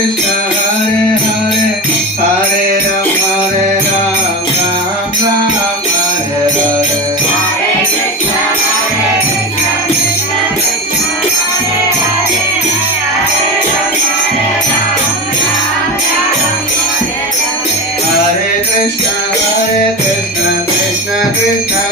Krishna, Hare Ram, Ram Ram, Hare Hare. Hare Krishna, Krishna Krishna, Hare Hare, Hare Ram, Ram Ram, Hare Hare. Hare Krishna, Krishna Krishna,